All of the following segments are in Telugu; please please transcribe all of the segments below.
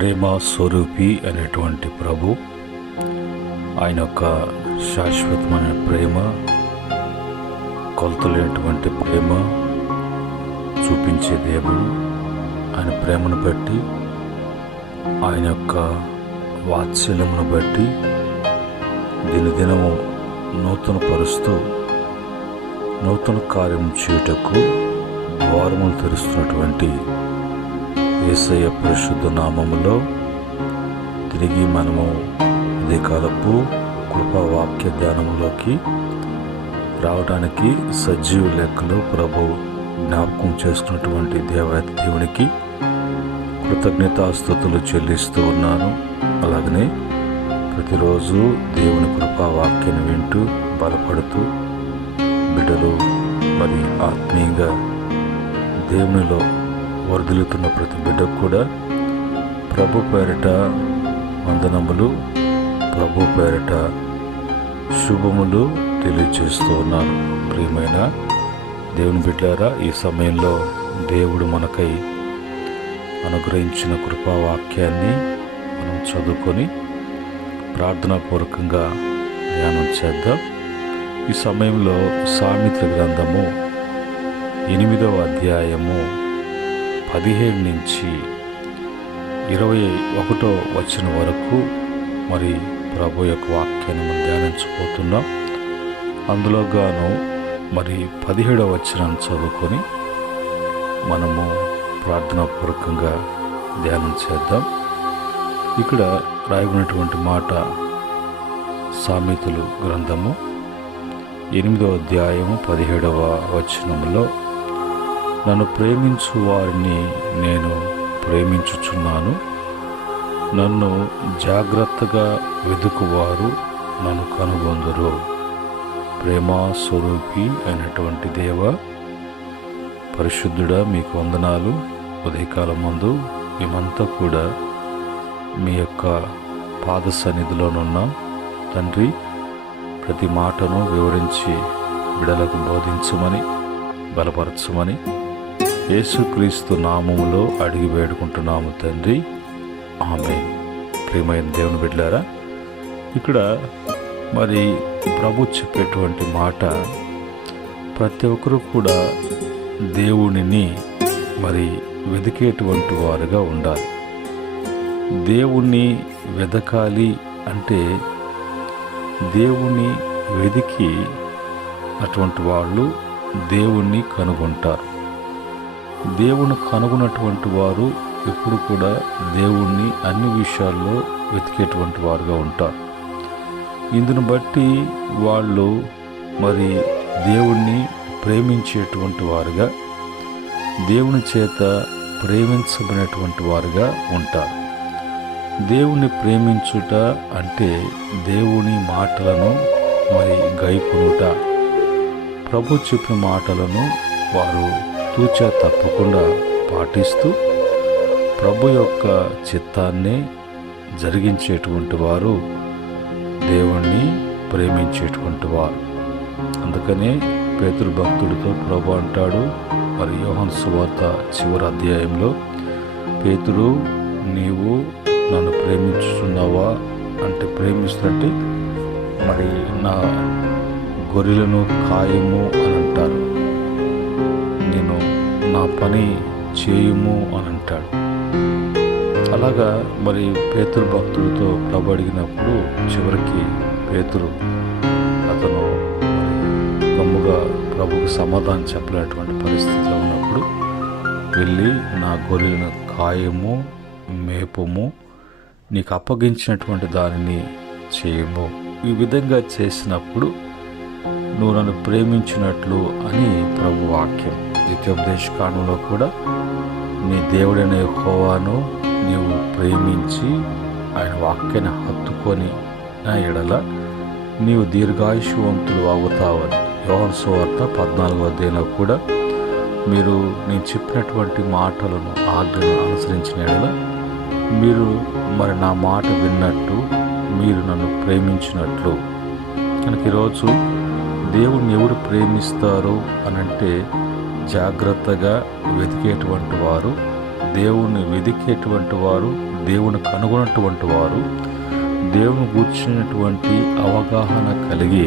ప్రేమ స్వరూపి అనేటువంటి ప్రభు, ఆయన యొక్క శాశ్వతమైన ప్రేమ, కొలతలేనటువంటి ప్రేమ చూపించే దేవుడు. ఆయన ప్రేమను బట్టి, ఆయన యొక్క వాత్సల్యమును బట్టి దినదినము నూతన పరుస్తూ నూతన కార్యం చేయుటకు ద్వారములు తెరుస్తున్నటువంటి యేసయ్య పరిశుద్ధ నామములో తిరిగి మనము ఉదయకాలపు కృపావాక్య ధ్యానంలోకి రావడానికి సజీవ లెక్కలో ప్రభు జ్ఞాపకం చేసుకున్నటువంటి దేవాతి దేవునికి కృతజ్ఞతాస్తుతులు చెల్లిస్తూ ఉన్నాను. అలాగనే ప్రతిరోజు దేవుని కృపావాక్యాన్ని వింటూ బలపడుతూ బిడ్డలు మరి ఆత్మీయంగా దేవునిలో వర్ధిల్లుతున్న ప్రతి బిడ్డకు కూడా ప్రభు పేరిట వందనములు, ప్రభు పేరిట శుభములు తెలియజేస్తూ ఉన్నాను. ప్రియమైన దేవుని బిడ్డలారా, ఈ సమయంలో దేవుడు మనకై అనుగ్రహించిన కృపావాక్యాన్ని మనం చదువుకొని ప్రార్థనాపూర్వకంగా ధ్యానం చేద్దాం. ఈ సమయంలో సామెతల గ్రంథము 8వ అధ్యాయము 17 నుంచి 21వ వచనం వరకు మరి ప్రభు యొక్క వాక్యాన్ని మనం ధ్యానించబోతున్నాం. అందులో గాను మరి 17వ వచనం చదువుకొని మనము ప్రార్థనాపూర్వకంగా ధ్యానం చేద్దాం. ఇక్కడ రాయబడినటువంటి మాట సామెతలు గ్రంథము 8వ అధ్యాయము 17వ వచనంలో, నన్ను ప్రేమించు వారిని నేను ప్రేమించుచున్నాను, నన్ను జాగ్రత్తగా వెదుకువారు నన్ను కనుగొందురు. ప్రేమా స్వరూపి అయినటువంటి దేవ, పరిశుద్ధుడా, మీకు వందనాలు. ఉదయకాలం ముందు మేమంతా కూడా మీ యొక్క పాద సన్నిధిలోనున్నాం తండ్రి. ప్రతి మాటను వివరించి బిడలకు బోధించమని, బలపరచమని యేసుక్రీస్తు నామములో అడిగి వేడుకుంటున్నాము తండ్రి, ఆమేన్. ప్రియమైన దేవుని బిడ్డలారా, ఇక్కడ మరి ప్రభు చెప్పేటువంటి మాట, ప్రతి ఒక్కరూ కూడా దేవునిని మరి వెదికేటువంటి వారుగా ఉండాలి. దేవుణ్ణి వెదకాలి అంటే దేవుణ్ణి వెదికి అటువంటి వాళ్ళు దేవుణ్ణి కనుగొంటారు. దేవుని కనుగొన్నటువంటి వారు ఎప్పుడు కూడా దేవుణ్ణి అన్ని విషయాల్లో వెతికేటువంటి వారుగా ఉంటారు. ఇందును బట్టి వాళ్ళు మరి దేవుణ్ణి ప్రేమించేటువంటి వారుగా, దేవుని చేత ప్రేమించబడినటువంటి వారుగా ఉంటారు. దేవుణ్ణి ప్రేమించుట అంటే దేవుని మాటలను మరి గైకొనుట, ప్రభు చెప్పిన మాటలను వారు తూచా తప్పకుండా పాటిస్తూ ప్రభు యొక్క చిత్తాన్ని జరిగించేటువంటి వారు దేవుణ్ణి ప్రేమించేటువంటి వారు. అందుకనే పేతురు భక్తుడితో ప్రభు అంటాడు, మరి యోహాను సువార్త చివరి అధ్యాయంలో, పేతురు, నీవు నన్ను ప్రేమించుచున్నావా అంటే, ప్రేమిస్తున్నట్టే మరి నా గొర్రెలను కాయము అని అంటారు, నేను నా పని చేయుము అని అంటాడు. అలాగా మరి పేతురు భక్తుడితో ప్రభు అడిగినప్పుడు చివరికి పేతురు అతను గమ్ముగా ప్రభుకు సమాధానం చెప్పలేనటువంటి పరిస్థితిలో ఉన్నప్పుడు వెళ్ళి, నా గొర్రెలను కాయము, మేపము, నీకు అప్పగించినటువంటి దానిని చేయము, ఈ విధంగా చేసినప్పుడు నువ్వు నన్ను ప్రేమించినట్లు అని ప్రభు వాక్యం. ద్వితీయోపదేశ కాండంలో కూడా, నీ దేవుడైన యెహోవాను నీవు ప్రేమించి ఆయన వాక్యాన్ని హత్తుకొని నా ఎడల నీవు దీర్ఘాయుష్యవంతులు అవుతావని యోహాను సువార్త 14వ అధ్యాయంలో కూడా, మీరు నేను చెప్పినటువంటి మాటలను, ఆజ్ఞను అనుసరించిన ఎడల మీరు మరి నా మాట విన్నట్టు మీరు నన్ను ప్రేమించినట్లు. కనుక ఈరోజు దేవుణ్ణి ఎవరు ప్రేమిస్తారు అనంటే, జాగ్రత్తగా వెతికేటువంటి వారు దేవుణ్ణి వెదికేటువంటి వారు, దేవుని కనుగొన్నటువంటి వారు, దేవుని గూర్చినటువంటి అవగాహన కలిగి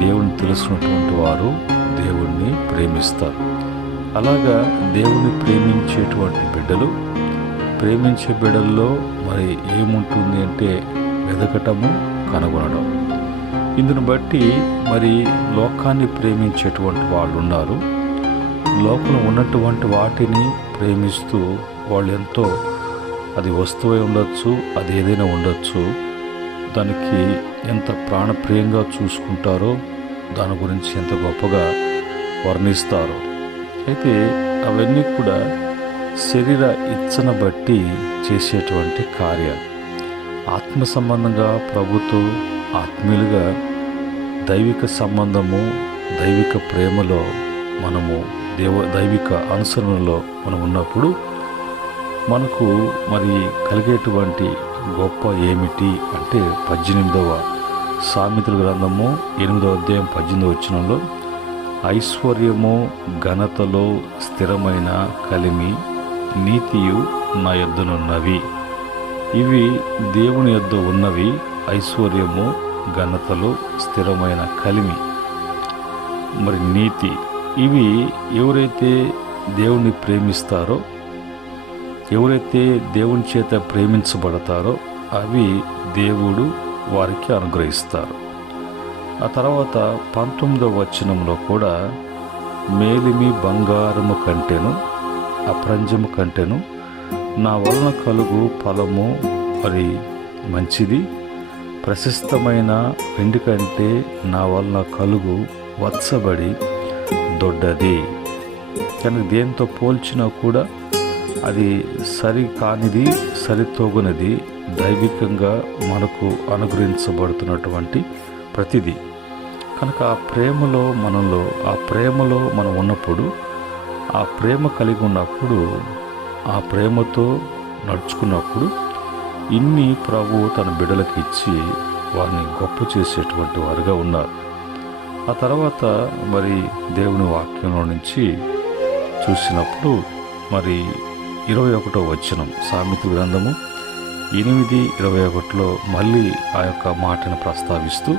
దేవుని తెలుసుకున్నటువంటి వారు దేవుణ్ణి ప్రేమిస్తారు. అలాగా దేవుణ్ణి ప్రేమించేటువంటి బిడ్డలు, ప్రేమించే బిడ్డల్లో మరి ఏముంటుంది అంటే వెదకటము, కనుగొనడం. ఇందును బట్టి మరి లోకాన్ని ప్రేమించేటువంటి వాళ్ళు ఉన్నారు. లోకంలో ఉన్నటువంటి వాటిని ప్రేమిస్తూ వాళ్ళు ఎంతో, అది వస్తువై ఉండొచ్చు, అది ఏదైనా ఉండొచ్చు, దానికి ఎంత ప్రాణప్రియంగా చూసుకుంటారో, దాని గురించి ఎంత గొప్పగా వర్ణిస్తారో. అయితే అవన్నీ కూడా శరీర ఇచ్చను బట్టి చేసేటువంటి కార్యాలు. ఆత్మ సంబంధంగా ప్రభుతో ఆత్మీయులుగా దైవిక సంబంధము, దైవిక ప్రేమలో మనము దైవిక అనుసరణలో మనం ఉన్నప్పుడు మనకు మరి కలిగేటువంటి గొప్ప ఏమిటి అంటే 18వ సామెతల గ్రంథము 8వ అధ్యాయం 18వ వచనంలో, ఐశ్వర్యము ఘనతలో స్థిరమైన కలిమి నీతియు నా యొద్దనున్నవి. ఇవి దేవుని యొద్ద ఉన్నవి, ఐశ్వర్యము ఘనతలో స్థిరమైన కలిమి మరి నీతి. ఇవి ఎవరైతే దేవుణ్ణి ప్రేమిస్తారో, ఎవరైతే దేవుని చేత ప్రేమించబడతారో అవి దేవుడు వారికి అనుగ్రహిస్తారు. ఆ తర్వాత 19వ వచనంలో కూడా, మేలిమి బంగారము కంటెను అప్రంజము కంటెను నా వలన కలుగు ఫలము మరి మంచిది, ప్రశస్తమైన వెండి కంటే నా వలన కలుగు వత్సబడి దొడ్డది. కానీ దేంతో పోల్చినా కూడా అది సరి కానిది, సరితూగనిది దైవికంగా మనకు అనుగ్రహించబడుతున్నటువంటి ప్రతిదీ. కనుక ఆ ప్రేమలో మనం ఉన్నప్పుడు, ఆ ప్రేమ కలిగి ఉన్నప్పుడు, ఆ ప్రేమతో నడుచుకున్నప్పుడు ఇన్ని ప్రభు తన బిడ్డలకు ఇచ్చి వారిని గొప్ప చేసేటువంటి వారుగా ఉన్నారు. ఆ తర్వాత మరి దేవుని వాక్యంలో నుంచి చూసినప్పుడు మరి 21వ వచనం, సామెతల గ్రంథము 8:21లో మళ్ళీ ఆ యొక్క మాటను ప్రస్తావిస్తూ,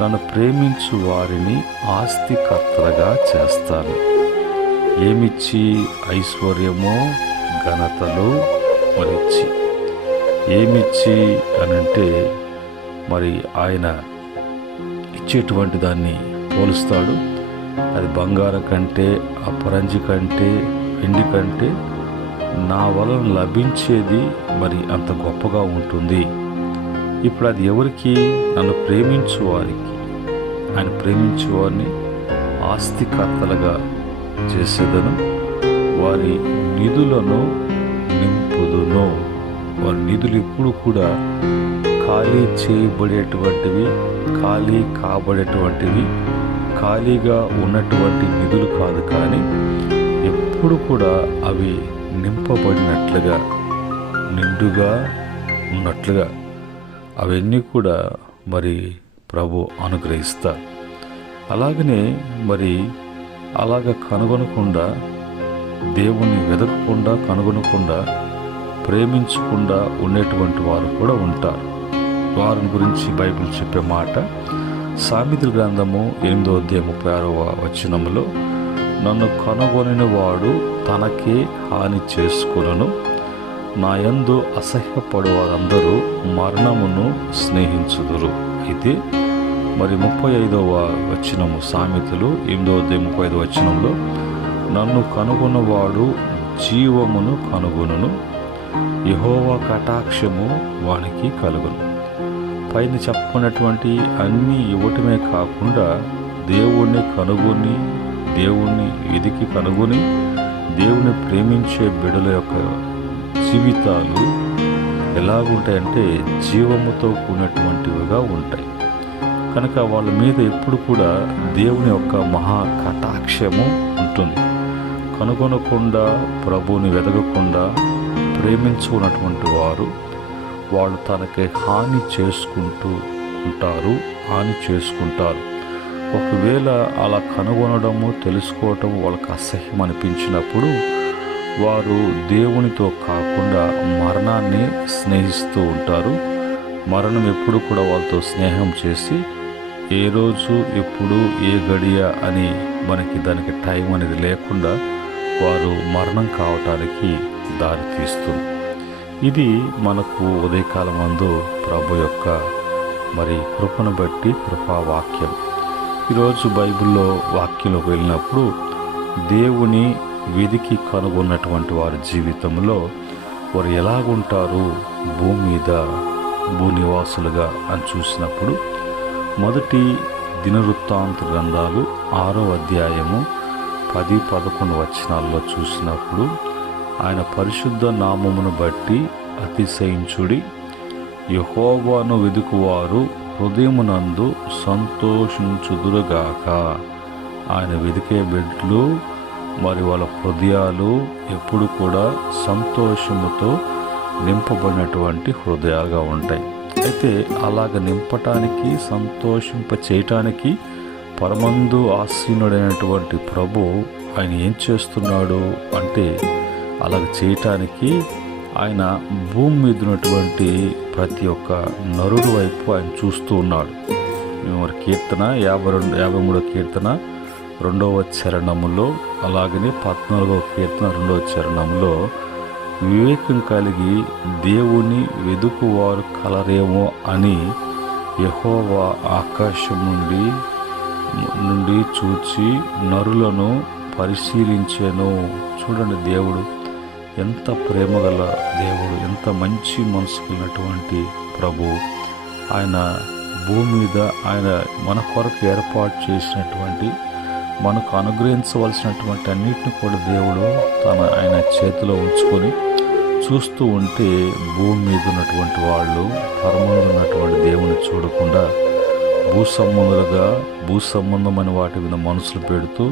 నన్ను ప్రేమించు వారిని ఆస్తికర్తలుగా చేస్తాను. ఏమిచ్చి? ఐశ్వర్యము ఘనతలు మరిచ్చి. ఏమిచ్చి అనంటే మరి ఆయన ఇచ్చేటువంటి దాన్ని పోలుస్తాడు. అది బంగారం కంటే, అపరంజి కంటే, వెండి కంటే నా వలన లభించేది మరి అంత గొప్పగా ఉంటుంది. ఇప్పుడు అది ఎవరికి? నన్ను ప్రేమించు వారికి. ఆయన ప్రేమించు వారిని ఆస్తికర్తలుగా చేసేదను, వారి నిధులను నింపుదును. వారి నిధులు ఎప్పుడు కూడా ఖాళీ చేయబడేటువంటివి, ఖాళీ కాబడేటువంటివి, ఖాళీగా ఉన్నటువంటి నిధులు కాదు, కానీ ఎప్పుడు కూడా అవి నింపబడినట్లుగా, నిండుగా ఉన్నట్లుగా అవన్నీ కూడా మరి ప్రభు అనుగ్రహిస్తారు. అలాగనే మరి కనుగొనకుండా, దేవుణ్ణి వెదకకుండా, కనుగొనకుండా, ప్రేమించకుండా ఉండేటువంటి వారు కూడా ఉంటారు. వారిని గురించి బైబిల్ చెప్పే మాట, సామెతల గ్రంథము 8వ అధ్యాయం 36వ వచనంలో, నన్ను కనుగొనిన వాడు తనకే హాని చేసుకొనును, నా యందు అసహ్యపడు వారందరూ మరణమును స్నేహించుదురు. అయితే మరి 35వ వచనము, సామెతలు 8వ అధ్యాయం 35వ వచనంలో, నన్ను కనుగొన్నవాడు జీవమును కనుగొనును, యెహోవా కటాక్షము వానికి కలుగును. పైన చెప్పినటువంటి అన్నీ ఇవ్వటమే కాకుండా దేవుణ్ణి కనుగొని, దేవుణ్ణి వెదికి కనుగొని, దేవుని ప్రేమించే బిడ్డల యొక్క జీవితాలు ఎలాగుంటాయంటే జీవముతో కూడినటువంటివిగా ఉంటాయి. కనుక వాళ్ళ మీద ఎప్పుడు కూడా దేవుని యొక్క మహా కటాక్షము ఉంటుంది. కనుగొనకుండా, ప్రభువుని వెదగకుండా ప్రేమించుకున్నటువంటి వాళ్ళు తనకి హాని చేసుకుంటారు. ఒకవేళ అలా కనుగొనడము, తెలుసుకోవటం వాళ్ళకి అసహ్యం అనిపించినప్పుడు వారు దేవునితో కాకుండా మరణాన్ని స్నేహిస్తూ ఉంటారు. మరణం ఎప్పుడు కూడా వాళ్ళతో స్నేహం చేసి ఏ రోజు ఎప్పుడు ఏ గడియ అని మనకి దానికి టైం అనేది లేకుండా వారు మరణం కావటానికి దారి తీస్తుంది. ఇది మనకు ఉదయకాలం మందు ప్రభు యొక్క కృపను బట్టి కృపావాక్యం. ఈరోజు బైబిల్లో వాక్యంలోకి వెళ్ళినప్పుడు దేవుని వెదికి కనుగొన్నటువంటి వారి జీవితంలో వారు ఎలాగుంటారు భూమి మీద భూనివాసులుగా అని చూసినప్పుడు మొదటి దినవృత్తాంత గ్రంథాలు 6వ అధ్యాయము 10-11 వచనాల్లో చూసినప్పుడు ఆయన పరిశుద్ధ నామమును బట్టి అతిశయించుడి, యెహోవాను వెదుకువారు హృదయమునందు సంతోషించుదురుగాక. ఆయన వెదికే బిడ్డలు వాళ్ళ హృదయాలు ఎప్పుడు కూడా సంతోషముతో నింపబడినటువంటి హృదయాలుగా ఉంటాయి. అయితే అలాగ నింపటానికి సంతోషింప చేయటానికి పరమందు ఆసీనుడైనటువంటి ప్రభు ఆయన ఏం చేస్తున్నాడు అంటే అలాగ చేయటానికి ఆయన భూమి మీద ఉన్నటువంటి ప్రతి ఒక్క నరుడు వైపు ఆయన చూస్తూ ఉన్నాడు. మరి కీర్తన 53వ కీర్తన 2వ చరణములో, అలాగనే 14వ కీర్తన 2వ చరణంలో వివేకం కలిగి దేవుని వెదుకువారు కలరేమో అని యెహోవా ఆకాశం నుండి చూచి నరులను పరిశీలించెను. చూడండి, దేవుడు ఎంత ప్రేమగల దేవుడు, ఎంత మంచి మనసు కలిగినటువంటి ప్రభు. ఆయన భూమి మీద ఆయన మన కొరకు ఏర్పాటు చేసినటువంటి మనకు అనుగ్రహించవలసినటువంటి అన్నిటిని కూడా దేవుడు ఆయన చేతిలో ఉంచుకొని చూస్తూ ఉంటే భూమి మీద ఉన్నటువంటి వాళ్ళు పరమందు ఉన్నటువంటి దేవుని చూడకుండా భూ సంబంధమైన వాటి మీద మనసులు పెడుతూ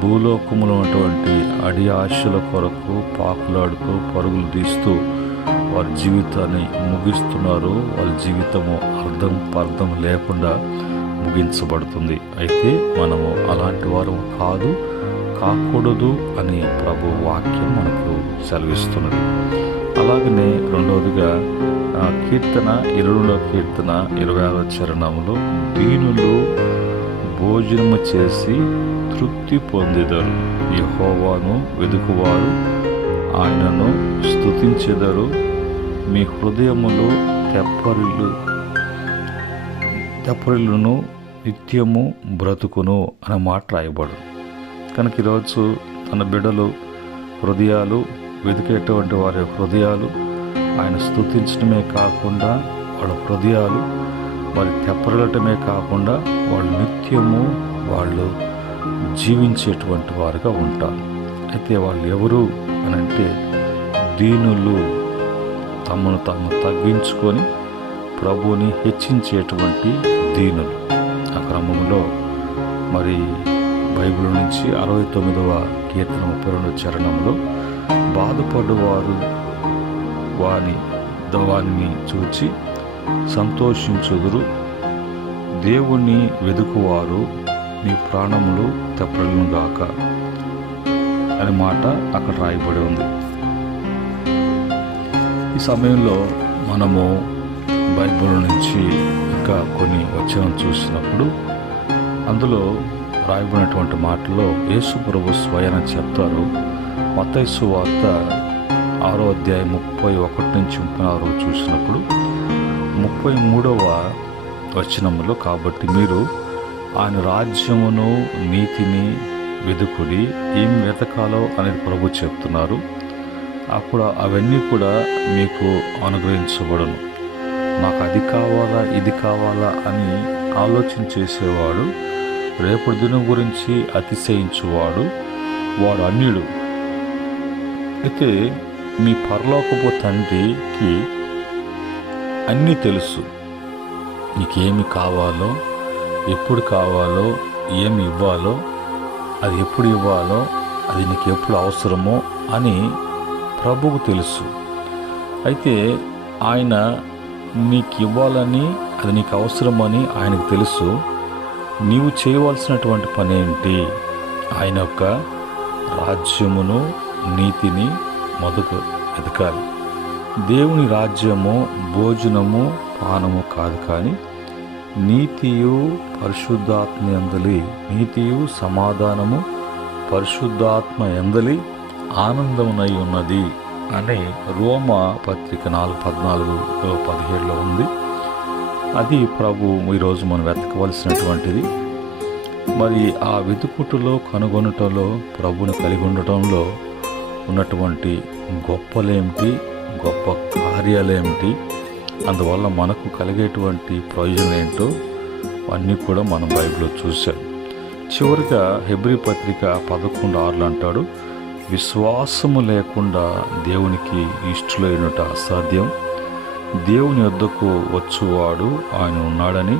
భూలోకములో ఉన్నటువంటి అడి ఆశల కొరకు పాకులాడుతూ పరుగులు తీస్తూ వారి జీవితాన్ని ముగిస్తున్నారు. వాళ్ళ జీవితము అర్థం లేకుండా ముగించబడుతుంది. అయితే మనము అలాంటి వారు కాకూడదు అని ప్రభు వాక్యం మనకు సెలవిస్తున్నది. అలాగనే రెండవదిగా కీర్తన 20వ కీర్తన 26వ చరణంలో దీనులు భోజనము చేసి తృప్తి పొందెదరు, యెహోవాను వెదుకువారు ఆయనను స్తుతించెదరు, మీ హృదయములో తెప్పరిల్లును నిత్యము బ్రతుకును అనే మాట రాయబడు. కనుక ఈరోజు తన బిడ్డలు హృదయాలు వెతికేటువంటి వారి హృదయాలు ఆయన స్తుతించడమే కాకుండా వాళ్ళ హృదయాలు తెప్పరిల్లటమే కాకుండా వాళ్ళు నిత్యము వాళ్ళు జీవించేటువంటి వారుగా ఉంటారు. అయితే వాళ్ళు ఎవరు అనంటే దీనులు, తమను తాము తగ్గించుకొని ప్రభువుని హెచ్చించేటువంటి దీనులు. ఆ క్రమంలో బైబిల్ నుంచి 69వ కీర్తన 32వ చరణంలో బాధపడువారు వానిని చూచి సంతోషించుదురు, దేవుణ్ణి వెదుకువారు నీ ప్రాణములు తెప్పరిల్లుగాక అనే మాట అక్కడ రాయబడి ఉంది. ఈ సమయంలో మనము బైబిల్ నుంచి ఇంకా కొన్ని వచనం చూసినప్పుడు అందులో రాయబడినటువంటి మాటల్లో యేసు ప్రభు స్వయాన చెప్తారు. మత్తయి సువార్త 6వ అధ్యాయం 31 నుంచి 36 చూసినప్పుడు 33వ వచనంలో కాబట్టి మీరు ఆయన రాజ్యమును నీతిని వెదుకుడి, ఏం వెతకాలో అనేది ప్రభు చెప్తున్నారు. అప్పుడు అవన్నీ కూడా మీకు అనుగ్రహించబడను. నాకు అది కావాలా ఇది కావాలా అని ఆలోచన చేసేవాడు, రేపటి దినం గురించి అతిశయించువాడు వాడు అన్యుడు. అయితే మీ పరలోకపు తండ్రికి అన్నీ తెలుసు. నీకేమి కావాలో, ఎప్పుడు కావాలో, ఏమి ఇవ్వాలో, అది ఎప్పుడు ఇవ్వాలో, అది నీకు ఎప్పుడు అవసరమో అని ప్రభువుకు తెలుసు. అయితే ఆయన నీకు ఇవ్వాలని, అది నీకు అవసరమని ఆయనకు తెలుసు. నీవు చేయవలసినటువంటి పని ఏంటి? ఆయన యొక్క రాజ్యమును నీతిని మొదట ఎదగాలి. దేవుని రాజ్యము భోజనము పానము కాదు, కానీ నీతియు పరిశుద్ధాత్మ యందలి, నీతియు సమాధానము పరిశుద్ధాత్మ యందలి ఆనందమునై ఉన్నది అని రోమా పత్రిక 4:14-17 ఉంది. అది ప్రభు ఈరోజు మనం వెతకవలసినటువంటిది. మరి ఆ వెతుకుటలో కనుగొనటంలో ప్రభుని కలిగి ఉండటంలో ఉన్నటువంటి గొప్పలేమిటి, గొప్ప కార్యాలేమిటి, అందువల్ల మనకు కలిగేటువంటి ప్రయోజనం ఏంటో అన్నీ కూడా మనం బైబిల్లో చూసాం. చివరిగా హెబ్రీ పత్రిక 11:6 అంటాడు, విశ్వాసము లేకుండా దేవునికి ఇష్టలైనట అసాధ్యం. దేవుని వద్దకు వచ్చువాడు ఆయన ఉన్నాడని,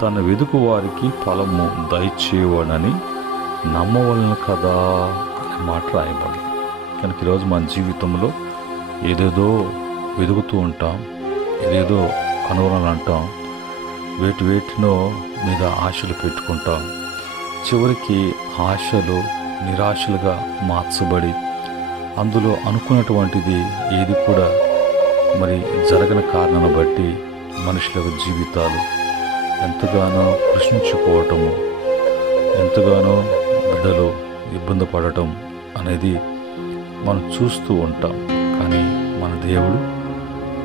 తన వెదుకు వారికి ఫలము దయచేవాడని నమ్మవలను కదా అనే మాట రాయబడి. కనుక ఈరోజు మన జీవితంలో ఏదేదో వెతుకుతూ ఉంటాం, ఏదేదో కనుగొనాలంటాం, వేటినో మీద ఆశలు పెట్టుకుంటాం. చివరికి ఆశలు నిరాశలుగా మార్చబడి అందులో అనుకున్నటువంటిది ఏది కూడా మరి జరగని కారణాన్ని బట్టి మనుషుల జీవితాలు ఎంతగానో కృషించుకోవటము, ఎంతగానో బిడ్డలు ఇబ్బంది పడటం అనేది మనం చూస్తూ ఉంటాం. కానీ మన దేవుడు,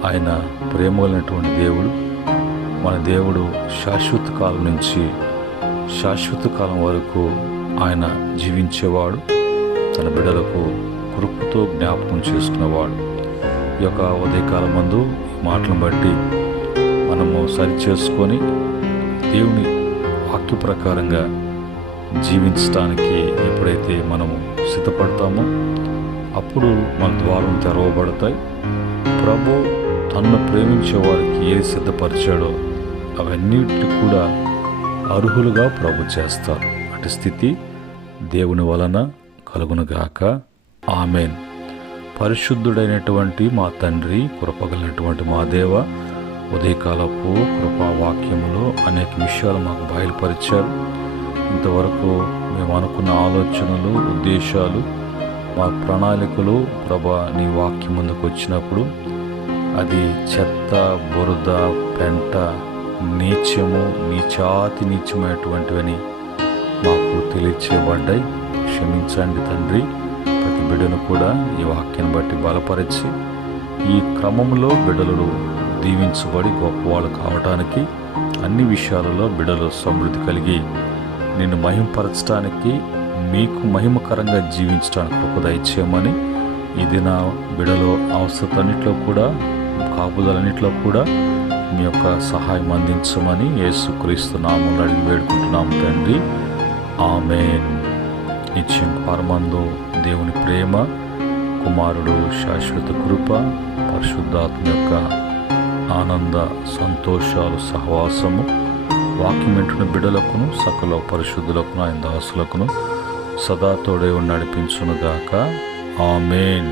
ఆయన ప్రేమలైనటువంటి దేవుడు, మన దేవుడు శాశ్వత కాలం నుంచి శాశ్వత కాలం వరకు ఆయన జీవించేవాడు, తన బిడ్డలకు కృపతో జ్ఞాపకం చేసుకునేవాడు. ఈ యొక్క ఉదయకాలం మందు ఈ మాటలను బట్టి మనము సరిచేసుకొని దేవుని వాక్య ప్రకారంగా జీవించడానికి ఎప్పుడైతే మనము సిద్ధపడతామో అప్పుడు మన ద్వారం తెరవబడతాయి. ప్రభు తన్ను ప్రేమించే వారికి ఏది సిద్ధపరిచాడో అవన్నిటిని కూడా అర్హులుగా ప్రభు చేస్తారు. అటు స్థితి దేవుని వలన కలుగునుగాక. ఆమెన్. పరిశుద్ధుడైనటువంటి మా తండ్రి, కృపగలిగినటువంటి మా దేవ, ఉదయకాలపు కృపావాక్యములో అనేక విషయాలు మాకు బయలుపరిచారు. ఇంతవరకు మేము అనుకున్న ఆలోచనలు, ఉద్దేశాలు, మా ప్రణాళికలు ప్రభా నీ వాక్యం ముందుకు వచ్చినప్పుడు అది చెత్త, బురద, పెంట, నీచము, నీచమైనటువంటివని మాకు తెలియచేయబడ్డాయి. క్షమించండి తండ్రి. ప్రతి బిడ్డను కూడా ఈ వాక్యాన్ని బట్టి బలపరిచి ఈ క్రమంలో బిడ్డలు దీవించబడి గొప్పవాళ్ళు కావటానికి అన్ని విషయాలలో బిడ్డలు సమృద్ధి కలిగి నిన్ను మహిమపరచడానికి, మీకు మహిమకరంగా జీవించడానికి కృప దయచేయమని ఈ దిన బిడ్డలో అవసరతన్నింటిలో కూడా, కాపుదలన్నింటిలో కూడా మీ యొక్క సహాయం అందించమని యేసుక్రీస్తు నామములో అడిగి వేడుకుంటున్నాము తండ్రి. ఆమేన్. నిత్యం పరమందు దేవుని ప్రేమ, కుమారుడు శాశ్వత కృప, పరిశుద్ధాత్మ యొక్క ఆనంద సంతోషాలు సహవాసము వాక్యం వింటున్న బిడ్డలకును సకల పరిశుద్ధులకును ఆయన దాసులకును సదా తోడై నడిపించునుగాక. ఆమేన్.